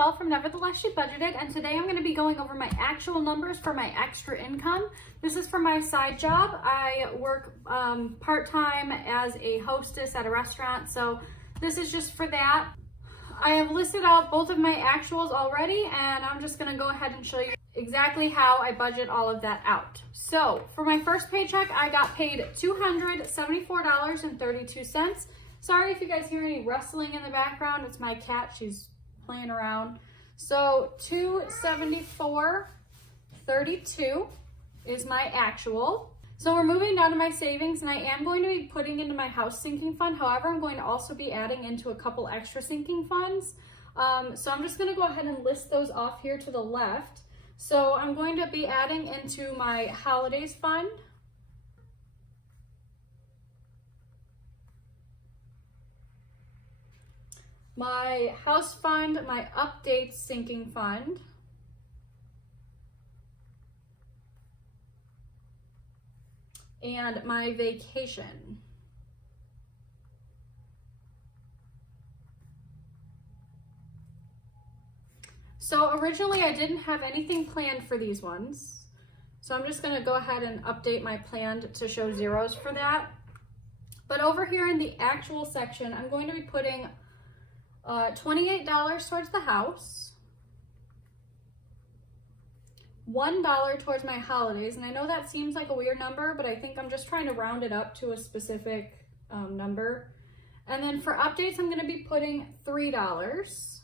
Joelle from Nevertheless She Budgeted, and today I'm going to be going over my actual numbers for my extra income. This is for my side job. I work part-time as a hostess at a restaurant, so this is just for that. I have listed out both of my actuals already, and I'm just going to go ahead and show you exactly how I budget all of that out. So for my first paycheck, I got paid $274.32. Sorry if you guys hear any rustling in the background. It's my cat. She's playing around. So $274.32 is my actual. So we're moving down to my savings, and I am going to be putting into my house sinking fund. However, I'm going to also be adding into a couple extra sinking funds. So I'm just going to go ahead and list those off here to the left. So I'm going to be adding into my holidays fund, my house fund, my updates sinking fund, and my vacation. So originally I didn't have anything planned for these ones. So I'm just gonna go ahead and update my plan to show zeros for that. But over here in the actual section, I'm going to be putting $28 towards the house, $1 towards my holidays, and I know that seems like a weird number, but I think I'm just trying to round it up to a specific number. And then for updates, I'm going to be putting $3.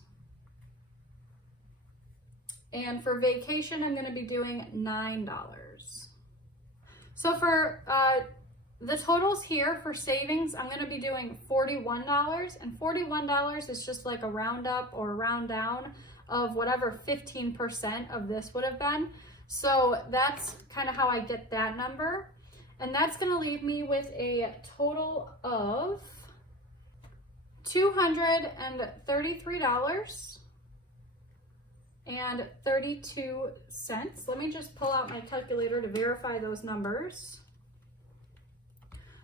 And for vacation, I'm going to be doing $9. So for the totals here for savings, I'm going to be doing $41, and $41 is just like a round up or a round down of whatever 15% of this would have been. So that's kind of how I get that number. And that's going to leave me with a total of $233.32. Let me just pull out my calculator to verify those numbers.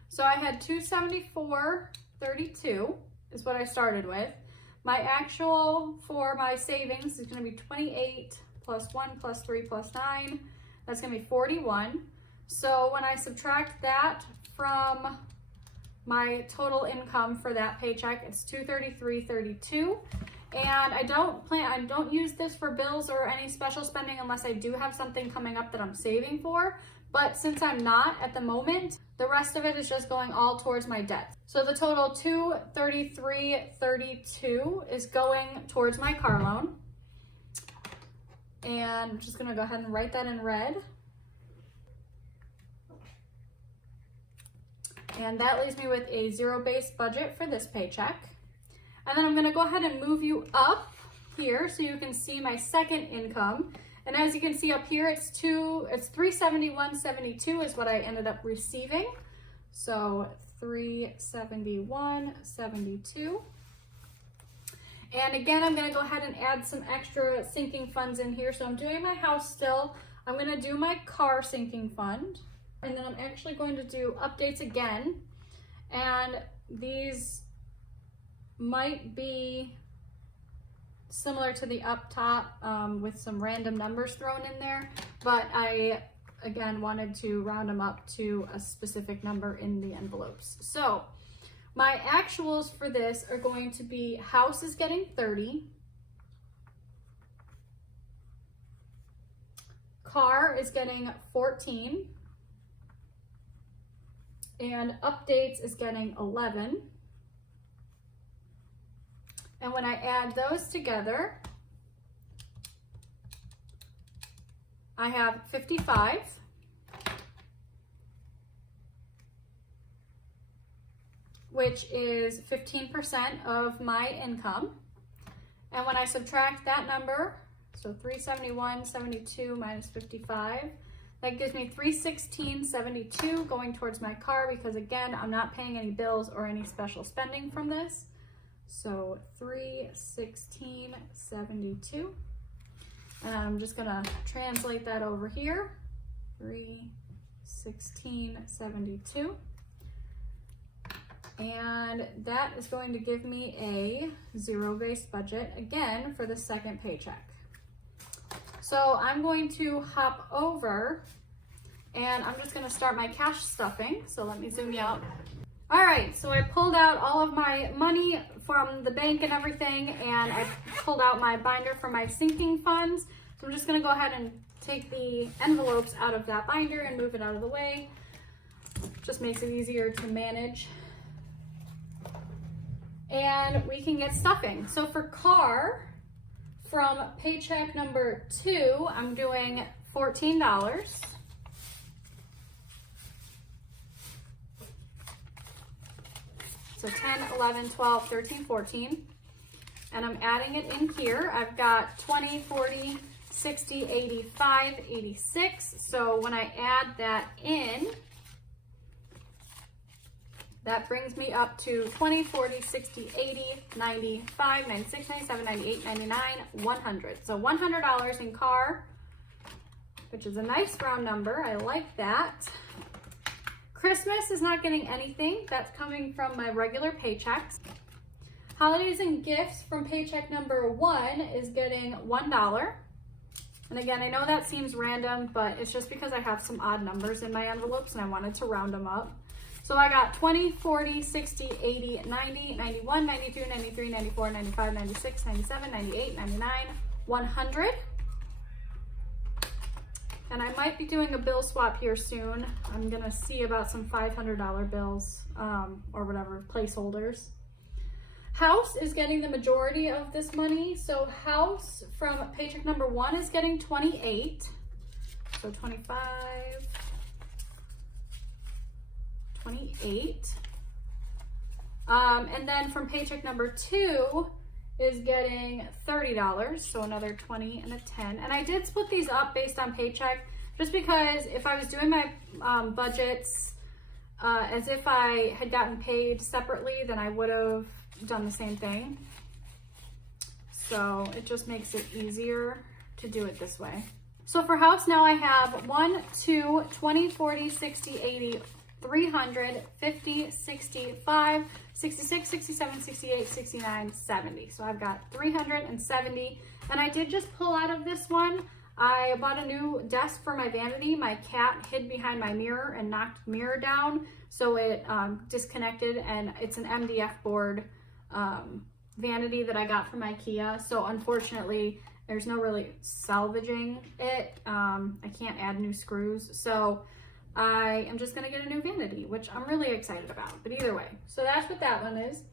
So I had $274.32 is what I started with. My actual for my savings is going to be 28 plus 1 plus 3 plus 9. That's going to be 41. So when I subtract that from my total income for that paycheck, it's $233.32. And I don't use this for bills or any special spending unless I do have something coming up that I'm saving for. But since I'm not at the moment, the rest of it is just going all towards my debt. So the total $233.32 is going towards my car loan. And I'm just gonna go ahead and write that in red. And that leaves me with a zero-based budget for this paycheck. And then I'm gonna go ahead and move you up here so you can see my second income. And as you can see up here, it's $371.72 is what I ended up receiving. So $371.72. And again, I'm gonna go ahead and add some extra sinking funds in here. So I'm doing my house still. I'm gonna do my car sinking fund. And then I'm actually going to do updates again. And these might be similar to the up top with some random numbers thrown in there, but I again wanted to round them up to a specific number in the envelopes. So my actuals for this are going to be house is getting 30, car is getting 14, and updates is getting 11. And when I add those together, I have 55, which is 15% of my income. And when I subtract that number, so 371.72 minus 55, that gives me 316.72 going towards my car because again, I'm not paying any bills or any special spending from this. So 316.72. And I'm just gonna translate that over here. 316.72. And that is going to give me a zero-based budget again for the second paycheck. So I'm going to hop over and I'm just going to start my cash stuffing. So let me zoom you out. All right, so I pulled out all of my money from the bank and everything, and I pulled out my binder for my sinking funds. So I'm just going to go ahead and take the envelopes out of that binder and move it out of the way. Just makes it easier to manage. And we can get stuffing. So for car, from paycheck number 2, I'm doing $14. So 10, 11, 12, 13, 14. And I'm adding it in here. I've got 20, 40, 60, 85, 86. So when I add that in, that brings me up to 20, 40, 60, 80, 95, 96, 97, 98, 99, 100. So $100 in car, which is a nice round number. I like that. Christmas is not getting anything. That's coming from my regular paychecks. Holidays and gifts from paycheck number 1 is getting $1. And again, I know that seems random, but it's just because I have some odd numbers in my envelopes and I wanted to round them up. So I got 20, 40, 60, 80, 90, 91, 92, 93, 94, 95, 96, 97, 98, 99, 100. And I might be doing a bill swap here soon. I'm gonna see about some $500 bills or whatever, placeholders. House is getting the majority of this money. So house from paycheck number 1 is getting 28. So 25, 28. And then from paycheck number 2 is getting $30. So another 20 and a 10. And I did split these up based on paycheck just because if I was doing my budgets as if I had gotten paid separately, then I would have done the same thing. So it just makes it easier to do it this way. So for house now I have 1, 2, 20, 40, 60, 80, 300, 50, 65, 66, 67, 68, 69, 70. So I've got 370. And I did just pull out of this one. I bought a new desk for my vanity. My cat hid behind my mirror and knocked the mirror down. So it disconnected, and it's an MDF board vanity that I got from IKEA. So unfortunately, there's no really salvaging it. I can't add new screws. So I am just gonna get a new vanity, which I'm really excited about, but either way. So that's what that one is.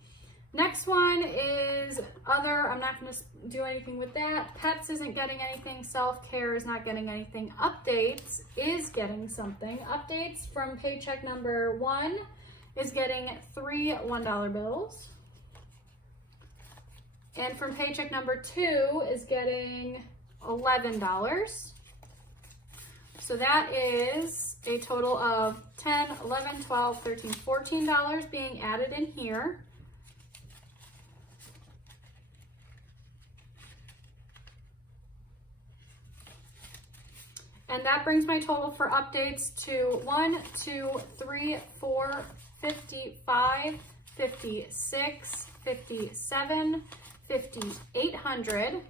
Next one is other. I'm not gonna do anything with that. Pets isn't getting anything. Self-care is not getting anything. Updates is getting something. Updates from paycheck number 1 is getting 3 $1 bills. And from paycheck number 2 is getting $11. So that is a total of 10, 11, 12, 13, $14 being added in here. And that brings my total for updates to 1, 2, 3, 4, 55, 56, 57, 5800,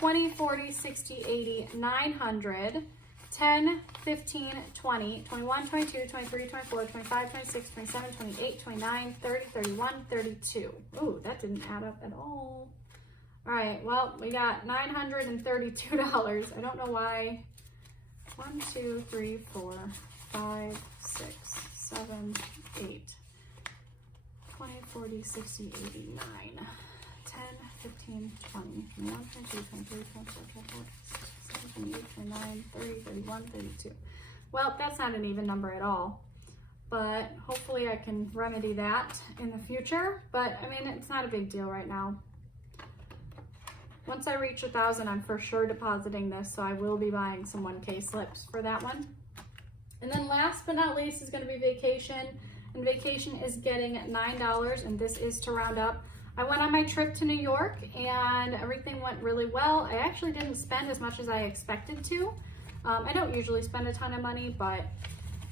20, 40, 60, 80, 900, 10, 15, 20, 21, 22, 23, 24, 25, 26, 27, 28, 29, 30, 31, 32. Ooh, that didn't add up at all. All right, well, we got $932. I don't know why. 1, 2, 3, 4, 5, 6, 7, 8, 20, 40, 60, 80, 9, 10, 15, 20, 21, 22, 23, 24, 25, 26, 27, 28, 29, 30, 31, 32. Well, that's not an even number at all, but hopefully I can remedy that in the future. But I mean, it's not a big deal right now. Once I reach 1,000, I'm for sure depositing this, so I will be buying some 1K slips for that one. And then last but not least is going to be vacation, and vacation is getting $9, and this is to round up. I went on my trip to New York, and everything went really well. I actually didn't spend as much as I expected to. I don't usually spend a ton of money, but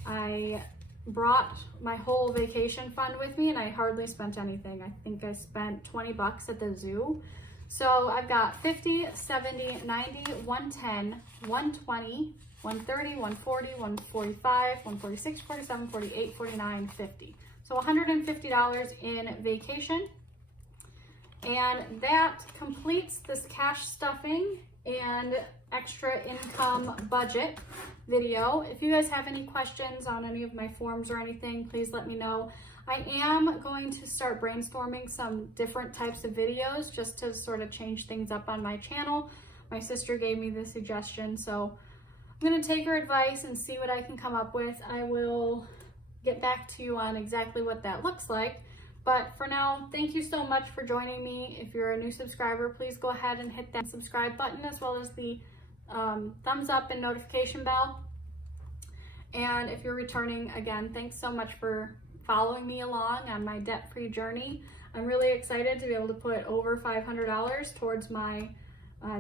I brought my whole vacation fund with me and I hardly spent anything. I think I spent 20 bucks at the zoo. So I've got 50, 70, 90, 110, 120, 130, 140, 145, 146, 47, 48, 49, 50. So $150 in vacation. And that completes this cash stuffing and extra income budget video. If you guys have any questions on any of my forms or anything, please let me know. I am going to start brainstorming some different types of videos just to sort of change things up on my channel. My sister gave me the suggestion, so I'm going to take her advice and see what I can come up with. I will get back to you on exactly what that looks like. But for now, thank you so much for joining me. If you're a new subscriber, please go ahead and hit that subscribe button as well as the thumbs up and notification bell. And if you're returning, again, thanks so much for following me along on my debt-free journey. I'm really excited to be able to put over $500 towards my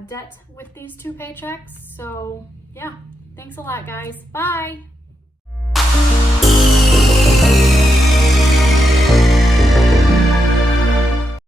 debt with these 2 paychecks. So yeah, thanks a lot, guys. Bye.